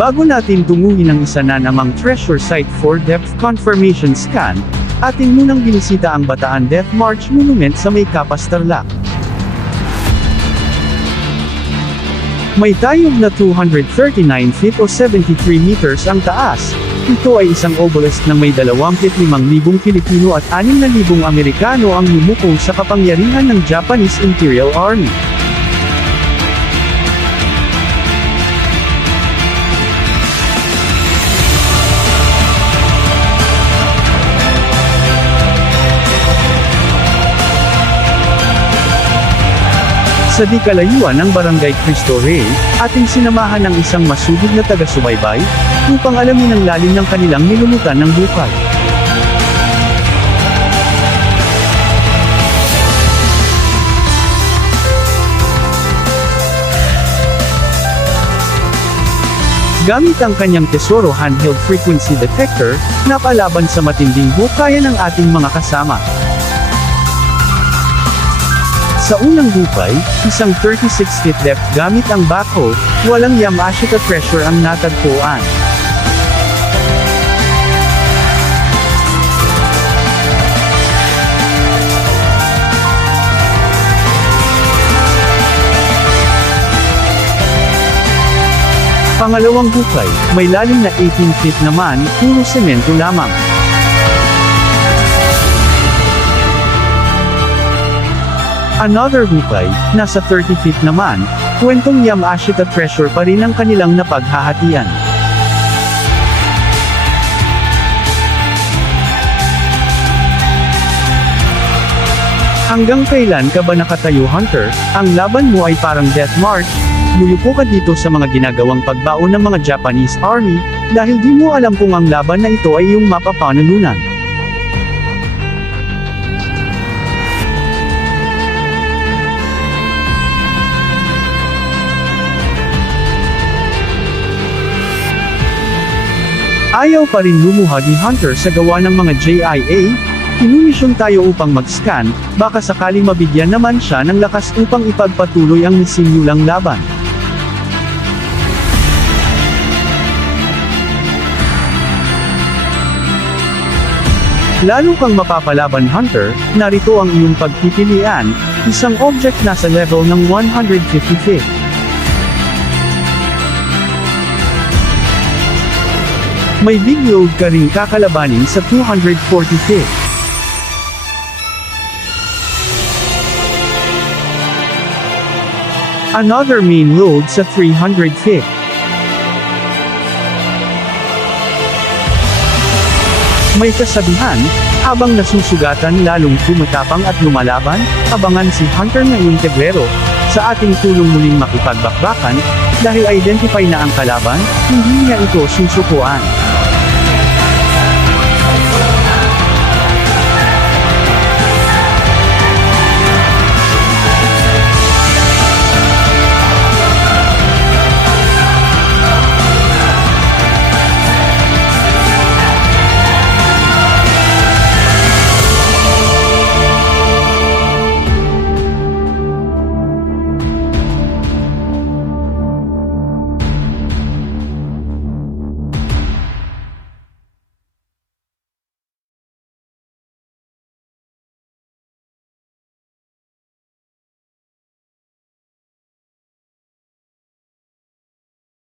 Bago natin tunguhin ang isa na namang treasure site for depth confirmation scan, atin munang binisita ang Bataan Death March Monument sa may Capas, Tarlac. May tayog na 239 feet o 73 meters ang taas. Ito ay isang obelisk na may 25,000 Pilipino at 6,000 Amerikano ang yumuko sa kapangyarihan ng Japanese Imperial Army. Sa di kalayuan ng Barangay Cristo Rey, ating sinamahan ng isang masugid na taga-subaybay, upang alamin ang lalim ng kanilang nilulutan ng buhay. Gamit ang kanyang tesoro handheld frequency detector, napalaban sa matinding bukayan ng ating mga kasama. Sa unang hukay, isang 36 feet depth gamit ang backhoe, walang Yamashita treasure ang natagpuan. Pangalawang hukay, may lalim na 18 feet naman, puro semento lamang. Another hukay, nasa 30 feet naman, kwentong Yamashita treasure pa rin ang kanilang napaghahatian. Hanggang kailan ka ba nakatayo, Hunter? Ang laban mo ay parang death march. Luyupo ka dito sa mga ginagawang pagbaon ng mga Japanese Army, dahil di mo alam kung ang laban na ito ay iyong mapapanalunan. Ayaw pa rin lumuhad ni Hunter sa gawa ng mga JIA, inumisyon tayo upang mag-scan, baka sakaling mabigyan naman siya ng lakas upang ipagpatuloy ang misimulang laban. Lalo kang mapapalaban, Hunter, narito ang iyong pagpipilian, isang object nasa level ng 150 feet. May big load ka ring kakalabanin sa 240 feet. Another main load sa 300 feet. May kasabihan, habang nasusugatan lalong tumatapang at lumalaban, abangan si Hunter na Integrero, sa ating tulong muling makipagbakbakan, dahil identify na ang kalaban, hindi niya ito susukuan.